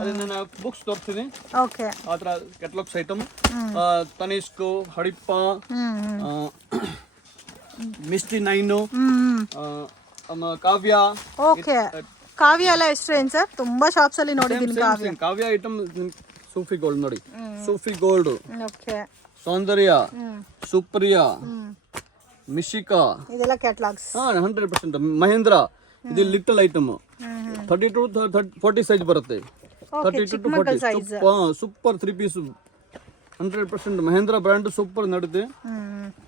ಅದನ್ನ ನಾನು ಬುಕ್ಸ್ ತೋರಿಸ್ತೀನಿ. ಓಕೆ, ಆತರ ಕ್ಯಾಟಲಾಗ್ಸ್ ಐಟಮ್ ತನಿಷ್ಕ್, ಹಡಿಪ್ಪ, ಮಿಸ್ಟಿ 9, ಕಾವ್ಯ. ಓಕೆ, ಕಾವ್ಯ ಎಲ್ಲ ಎಷ್ಟು ರೇಂಜ್ ಸರ್? ತುಂಬಾ ಶಾಪ್ಸ್ ಅಲ್ಲಿ ನೋಡಿದ್ದೀನಿ ಕಾವ್ಯ ಐಟಮ್. ಸೂಫಿ ಗೋಲ್ಡ್ ನೋಡಿ, ಸೂಫಿ ಗೋಲ್ಡ್. ಓಕೆ, ಸೌಂದರ್ಯ, ಸುಪ್ರಿಯಾ, ಮಿಶಿಕಾ, ಇದೆಲ್ಲ ಕ್ಯಾಟಲಾಗ್ಸ್. 100% ಮಹೇಂದ್ರ. ಇದು ಲಿಟಲ್ ಐಟಮ್ 30 to 40 ಸೈಜ್ ಬರುತ್ತೆ. 32 to 40 super 3 piece 100% Mahendra brand super ನಡೆಯುತ್ತೆ.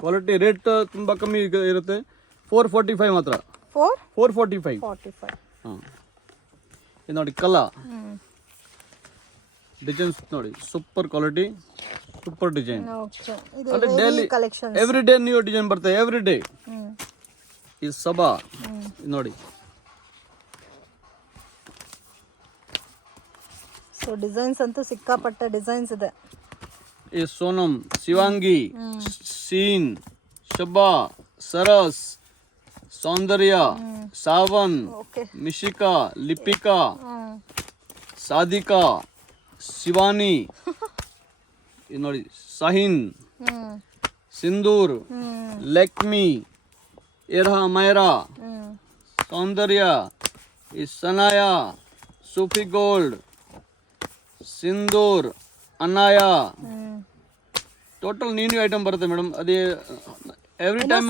ಕ್ವಾಲಿಟಿ ರೇಟ್ ತುಂಬಾ ಕಮ್ಮಿ ಇರುತ್ತೆ. 445 ಮಾತ್ರ. 445. ಇದು ನೋಡಿ ಕಲಾ ಡಿಸೈನ್ಸ್ ನೋಡಿ, super quality, super design. Daily every day new design ಬರ್ತದೆ, ಎವ್ರಿ ಡೇ. ಈ ಸಬಾ ನೋಡಿ, ಸೊ ಡಿಸೈನ್ಸ್ ಅಂತೂ ಸಿಕ್ಕಾಪಟ್ಟೆ ಡಿಸೈನ್ಸ್ ಇದೆ. ಈ ಸೋನಮ್, ಶಿವಾಂಗಿ, ಸೀನ್, ಶಬಾ, ಸರಸ್, ಸೌಂದರ್ಯ, ಸಾವನ್, ಮಿಶಿಕಾ, ಲಿಪಿಕಾ, ಸಾಧಿಕಾ, ಶಿವಾನಿ, ನೋಡಿ ಸಹಿನ್, ಸಿಂದೂರ್, ಲೆಕ್ಮಿ, ಇರ್ಹಾ ಮೈರಾ, ಸೌಂದರ್ಯ, ಈ Sanaya, Sufi gold, Sindoor, Anaya. Total new item ಬರುತ್ತೆ ಮೇಡಮ್. ಅದೇ ಎವ್ರಿ ಟೈಮ್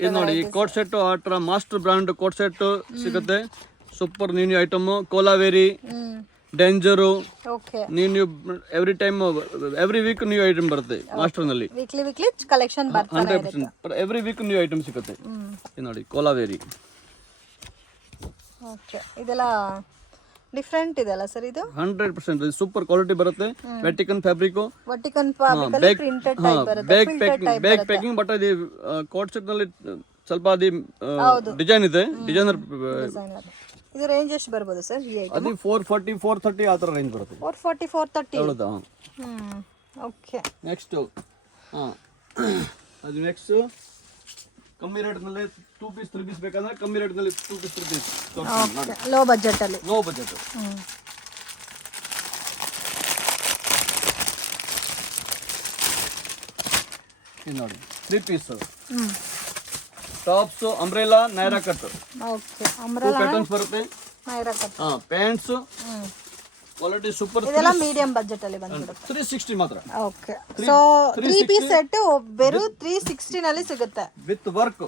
ಇದು ನೋಡಿ ಕೋಟ್ ಸೆಟ್ ಆಟ್ರ ಮಾಸ್ಟರ್ ಬ್ರಾಂಡ್ ಕೋಟ್ ಸೆಟ್ ಸಿಗುತ್ತೆ. Super new item. Kolaveri, danger, new every time every week new item ಬರುತ್ತೆ ಮಾಸ್ಟರ್ ನಲ್ಲಿ. 100% ಎವ್ರಿ ವೀಕ್ ನ್ಯೂ ಐಟಮ್ ಸಿಗುತ್ತೆ. ನೋಡಿ ಕೋಲಾವೇರಿ. ಇದೆಲ್ಲ ಡಿಫ್ರೆಂಟ್ ಇದೆ ಅಲ್ಲ ಸರ್ ಇದು? 100% ಸೂಪರ್ ಕ್ವಾಲಿಟಿ ಬರುತ್ತೆ. Vatican fabric, ವರ್ಟಿಕನ್ fabric printed type ಬರುತ್ತೆ, ಬ್ಯಾಗ್ ಪ್ಯಾಕಿಂಗ್. ಬಟ್ ಅದು ಕೋಟ್ ಸೆಟ್ ನಲ್ಲಿ ಸ್ವಲ್ಪ ಅದು ಡಿಸೈನ್ ಇದೆ, ಡಿಸೈನರ್. ಇದು ರೇಂಜ್ ಎಷ್ಟು ಬರ್ಬೋದು ಸರ್ ಈ ಐಟಮ್? ಅದು 440 430 ಆ ತರ ರೇಂಜ್ ಬರುತ್ತೆ. 440 430 ಹೌದಾ? ಓಕೆ. ನೆಕ್ಸ್ಟ್ ಅದು ನೆಕ್ಸ್ಟ್ ಕಮ್ಮಿ ರೇಟ್ ನಲ್ಲಿ 2 ಪೀಸ್ 3 ಪೀಸ್ ಬೇಕಂದ್ರೆ ಕಮ್ಮಿ ರೇಟ್ ನಲ್ಲಿ 2 ಪೀಸ್ 3 ಪೀಸ್ ಲೋ ಬಜೆಟ್ ಅಲ್ಲಿ. Low budget. ಇದು ನೋಡಿ 3 piece tops, umbrella, Naira cut. Okay. Umbrella patterns ಬರುತ್ತೆ. Naira cut. Pants quality super. ಇದೆಲ್ಲ ಮೀಡಿಯಂ ಬಜೆಟ್ ಅಲ್ಲಿ ಬಂದ್ಬಿಡುತ್ತೆ. 360 ಮಾತ್ರ. ಓಕೆ. ಸೊ 3 ಪೀಸ್ ಸೆಟ್ ಬೇರು 360 ನಲ್ಲಿ ಸಿಗುತ್ತೆ ವಿತ್ ವರ್ಕ್.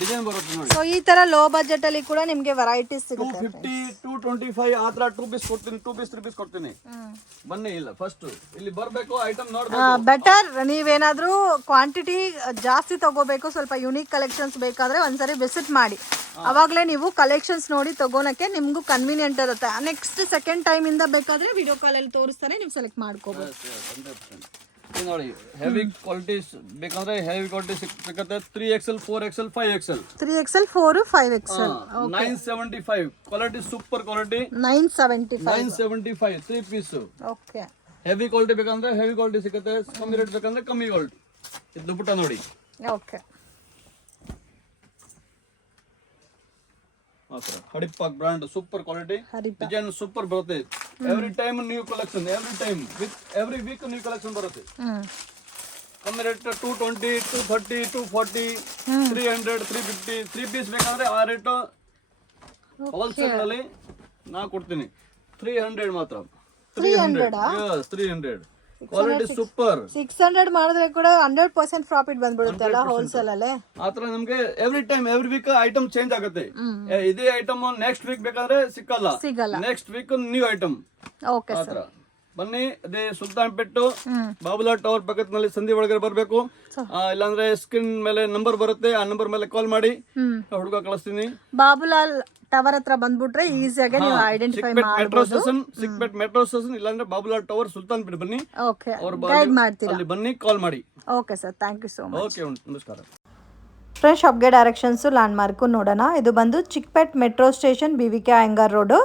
ಡಿಸೈನ್ ಬರುತ್ತೆ ನೋಡಿ. ಸೊ ಈ ತರ ಲೋ ಬಜೆಟ್ ಅಲ್ಲಿ ಕೂಡ ನಿಮಗೆ ವೆರೈಟೀಸ್ ಸಿಗುತ್ತೆ. 250 225 ಆ ತರ 2 ಪೀಸ್ ಕೊಡ್ತೀನಿ, 2 ಪೀಸ್ 3 ಪೀಸ್ ಕೊಡ್ತೀನಿ. ಬನ್ನಿ. ಇಲ್ಲ ಫಸ್ಟ್ ಇಲ್ಲಿ ಬರಬೇಕು, ಐಟಮ್ ನೋಡಬೇಕು. ಬೆಟರ್ ನೀವೇನಾದ್ರೂ ಕ್ವಾಂಟಿಟಿ ಜಾಸ್ತಿ ತಗೋಬೇಕು, ಸ್ವಲ್ಪ ಯುನೀಕ್ ಕಲೆಕ್ಷನ್ಸ್ ಬೇಕಾದ್ರೆ ಒಂದ್ಸರಿ ವಿಸಿಟ್ ಮಾಡಿ. ಅವಾಗಲೇ ನೀವು ಕಲೆಕ್ಷನ್ಸ್ ನೋಡಿ ತಗೋನಕ್ಕೆ ನಿಮ್ಗೂ ಕನ್ವೀನಿಯಂಟ್ ಇರುತ್ತೆ. ನೆಕ್ಸ್ಟ್ ಸೆಕೆಂಡ್ ಟೈಮ್ ಇಂದ ಬೇಕಾದ್ರೆ ವಿಡಿಯೋ ಕಾಲ್ ಅಲ್ಲಿ ತೋರಿಸ್ತಾನೆ ನೀವು ಸೆಲೆಕ್ಟ್ ಮಾಡ್ಕೋಬಹುದು. ನೋಡಿ ಹೆವಿ ಕ್ವಾಲಿಟಿ ಬೇಕಂದ್ರೆ ಹೆವಿ ಕ್ವಾಲಿಟಿ ಸಿಗುತ್ತೆ. 3XL 4XL 5XL. 3XL 4 5XL 975 quality, super quality. 975 3 piece. Okay. Heavy quality ಬೇಕಂದ್ರೆ ಹೆವಿ ಕ್ವಾಲಿಟಿ ಸಿಗುತ್ತೆ, ಕಮ್ಮಿ ರೇಟ್ ಬೇಕಂದ್ರೆ ಕಮ್ಮಿ ಕ್ವಾಲಿಟಿ. ಇದು ದುಪಟ್ಟ ನೋಡಿ. ಓಕೆ. ಹಡಿಪಾಕ್ brand, super quality, design super ಬರುತ್ತೆ. Every time new collection, every time with every week new collection ಬರುತ್ತೆ. ಕಮ್ಮಿ ರೇಟ್ 220 230 240 300 350. 3 ಪೀಸ್ ಬೇಕಂದ್ರೆ ಆ ರೇಟ್ ಹೋಲ್ಸೇಲ್ ನಲ್ಲಿ ನಾ ಕೊಡ್ತೀನಿ. 300 ಮಾತ್ರ. 300 ಕ್ವಾಲಿಟಿ ಸೂಪರ್. 600 ಮಾಡಿದ್ರೆ ಕೂಡ 100% ಪ್ರಾಫಿಟ್ ಬಂದ್ಬಿಡುತ್ತೆ ಅಲ್ಲ ಹೋಲ್ಸೇಲ್ ಅಲ್ಲಿ. ಆತರ ನಮ್ಗೆ every time every weak item change ಆಗುತ್ತೆ. ಇದೇ ಐಟಮ್ ನೆಕ್ಸ್ಟ್ ವೀಕ್ ಬೇಕಾದ್ರೆ ಸಿಕ್ಕಲ್ಲ, next week new item. Okay sir. ಬನ್ನಿ. ಅದೇ ಸುಲ್ತಾನ್ ಪೇಟು ಬಾಬುಲಾಲ್ ಟವರ್ ಪಕ್ಕದಲ್ಲಿ ಸಂಧಿ ಒಳಗಡೆ ಬರ್ಬೇಕು. ಇಲ್ಲಾಂದ್ರೆ ಸ್ಕ್ರೀನ್ ಮೇಲೆ ನಂಬರ್ ಬರುತ್ತೆ, ಆ ನಂಬರ್ ಮೇಲೆ ಕಾಲ್ ಮಾಡಿ ಹುಡುಗ ಕಳಿಸ್ತೀನಿ. ಬಾಬುಲಾಲ್ ಟವರ್ ಹತ್ರ ಬಂದ್ಬಿಟ್ರೆ ಈಸಿಯಾಗಿ ನೀವು ಐಡೆಂಟಿಫೈ ಮಾಡಬಹುದು. ಸಿಕ್ಪೇಟ್ ಮೆಟ್ರೋ ಸ್ಟೇಷನ್ ಇಲ್ಲಾಂದ್ರೆ ಬಾಬುಲಾಲ್ ಟವರ್ ಸುಲ್ತಾನ್ ಪೇಟ್ ಬನ್ನಿ. ಓಕೆ. ಗೈಡ್ ಮಾಡ್ತೀರಾ? ಅಲ್ಲಿ ಬನ್ನಿ, ಕಾಲ್ ಮಾಡಿ. Okay sir, thank you so much. Okay, ನಮಸ್ಕಾರ. ಫ್ರೆಂಡ್ಸ್, ಶಾಪ್ಗೆ ಡೈರೆಕ್ಷನ್ಸು ಲ್ಯಾಂಡ್ಮಾರ್ಕು ನೋಡೋಣ. ಇದು ಬಂದು Chickpet metro station, BVK Iyengar road.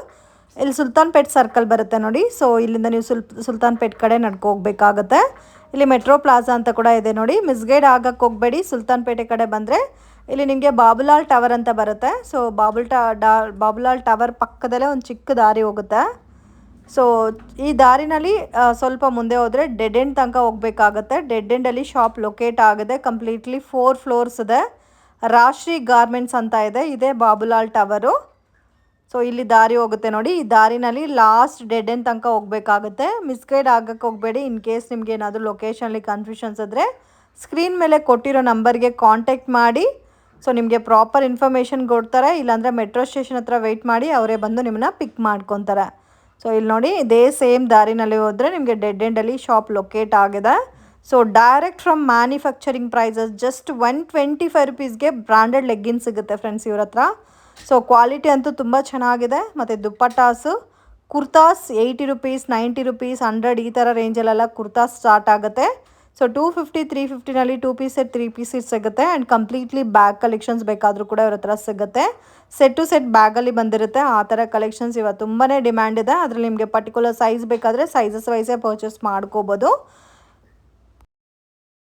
ಇಲ್ಲಿ ಸುಲ್ತಾನ್ ಪೇಟ್ ಸರ್ಕಲ್ ಬರುತ್ತೆ ನೋಡಿ. ಸೊ ಇಲ್ಲಿಂದ ನೀವು ಸುಲ್ತಾನ್ ಪೇಟ್ ಕಡೆ ನಡ್ಕೊ ಹೋಗ್ಬೇಕಾಗತ್ತೆ. ಇಲ್ಲಿ ಮೆಟ್ರೋ ಪ್ಲಾಜಾ ಅಂತ ಕೂಡ ಇದೆ ನೋಡಿ. ಮಿಸ್ಗೈಡ್ ಆಗಕ್ಕೆ ಹೋಗಬೇಡಿ. ಸುಲ್ತಾನ್ ಪೇಟೆ ಕಡೆ ಬಂದರೆ ಇಲ್ಲಿ ನಿಮಗೆ ಬಾಬುಲಾಲ್ ಟವರ್ ಅಂತ ಬರುತ್ತೆ. ಸೊ ಬಾಬುಲಾಲ್ ಟವರ್ ಪಕ್ಕದಲ್ಲೇ ಒಂದು ಚಿಕ್ಕ ದಾರಿ ಹೋಗುತ್ತೆ. ಸೊ ಈ ದಾರಿನಲ್ಲಿ ಸ್ವಲ್ಪ ಮುಂದೆ ಹೋದರೆ ಡೆಡ್ ಎಂಡ್ ತನಕ ಹೋಗಬೇಕಾಗತ್ತೆ. ಡೆಡ್ ಎಂಡಲ್ಲಿ ಶಾಪ್ ಲೊಕೇಟ್ ಆಗಿದೆ. ಕಂಪ್ಲೀಟ್ಲಿ 4 ಫ್ಲೋರ್ಸ್ ಇದೆ. ರಾಶ್ರೀ ಗಾರ್ಮೆಂಟ್ಸ್ ಅಂತ ಇದೆ. ಇದೇ ಬಾಬುಲಾಲ್ ಟವರು. ಸೊ ಇಲ್ಲಿ ದಾರಿ ಹೋಗುತ್ತೆ ನೋಡಿ. ಈ ದಾರಿನಲ್ಲಿ ಲಾಸ್ಟ್ ಡೆಡ್ ಎಂಡ್ ತನಕ ಹೋಗಬೇಕಾಗುತ್ತೆ. ಮಿಸ್ಗೈಡ್ ಆಗಕ್ಕೆ ಹೋಗಬೇಡಿ. ಇನ್ ಕೇಸ್ ನಿಮಗೆ ಏನಾದರೂ ಲೊಕೇಶನಲ್ಲಿ ಕನ್ಫ್ಯೂಷನ್ಸ್ ಇದ್ದರೆ ಸ್ಕ್ರೀನ್ ಮೇಲೆ ಕೊಟ್ಟಿರೋ ನಂಬರ್ಗೆ ಕಾಂಟ್ಯಾಕ್ಟ್ ಮಾಡಿ. ಸೊ ನಿಮಗೆ ಪ್ರಾಪರ್ ಇನ್ಫಾರ್ಮೇಷನ್ ಕೊಡ್ತಾರೆ. ಇಲ್ಲಾಂದರೆ ಮೆಟ್ರೋ ಸ್ಟೇಷನ್ ಹತ್ರ ವೆಯ್ಟ್ ಮಾಡಿ ಅವರೇ ಬಂದು ನಿಮ್ಮನ್ನ ಪಿಕ್ ಮಾಡ್ಕೊತಾರೆ. ಸೊ ಇಲ್ಲಿ ನೋಡಿ, ಇದೇ ಸೇಮ್ ದಾರಿನಲ್ಲಿ ಹೋದರೆ ನಿಮಗೆ ಡೆಡ್ ಎಂಡಲ್ಲಿ ಶಾಪ್ ಲೊಕೇಟ್ ಆಗಿದೆ. So direct from manufacturing prices just 125 ರುಪೀಸ್ಗೆ ಬ್ರ್ಯಾಂಡೆಡ್ ಲೆಗ್ಗಿನ್ ಸಿಗುತ್ತೆ ಫ್ರೆಂಡ್ಸ್ ಇವ್ರ ಹತ್ರ. ಸೊ ಕ್ವಾಲಿಟಿ ಅಂತೂ ತುಂಬ ಚೆನ್ನಾಗಿದೆ. ಮತ್ತು ದುಪ್ಪಟ್ಟಾಸು, ಕುರ್ತಾಸ್ 80 ರುಪೀಸ್ 90 ರುಪೀಸ್ 100 ಈ ಥರ ರೇಂಜಲ್ಲೆಲ್ಲ ಕುರ್ತಾಸ್ ಸ್ಟಾರ್ಟ್ ಆಗುತ್ತೆ. ಸೊ 250 350ನಲ್ಲಿ 2 ಪೀಸ್ ಸೆಟ್ 3 ಪೀಸ್ ಸೆಟ್ ಸಿಗುತ್ತೆ. ಆ್ಯಂಡ್ ಕಂಪ್ಲೀಟ್ಲಿ ಬ್ಯಾಗ್ ಕಲೆಕ್ಷನ್ಸ್ ಬೇಕಾದರೂ ಕೂಡ ಇವ್ರ ಹತ್ರ ಸಿಗುತ್ತೆ. ಸೆಟ್ ಟು ಸೆಟ್ ಬ್ಯಾಗಲ್ಲಿ ಬಂದಿರುತ್ತೆ. ಆ ಥರ ಕಲೆಕ್ಷನ್ಸ್ ಇವಾಗ ತುಂಬಾ ಡಿಮ್ಯಾಂಡ್ ಇದೆ. ಅದರಲ್ಲಿ ನಿಮಗೆ ಪರ್ಟಿಕ್ಯುಲರ್ ಸೈಜ್ ಬೇಕಾದರೆ ಸೈಜಸ್ ವೈಸೇ ಪರ್ಚೇಸ್ ಮಾಡ್ಕೋಬೋದು.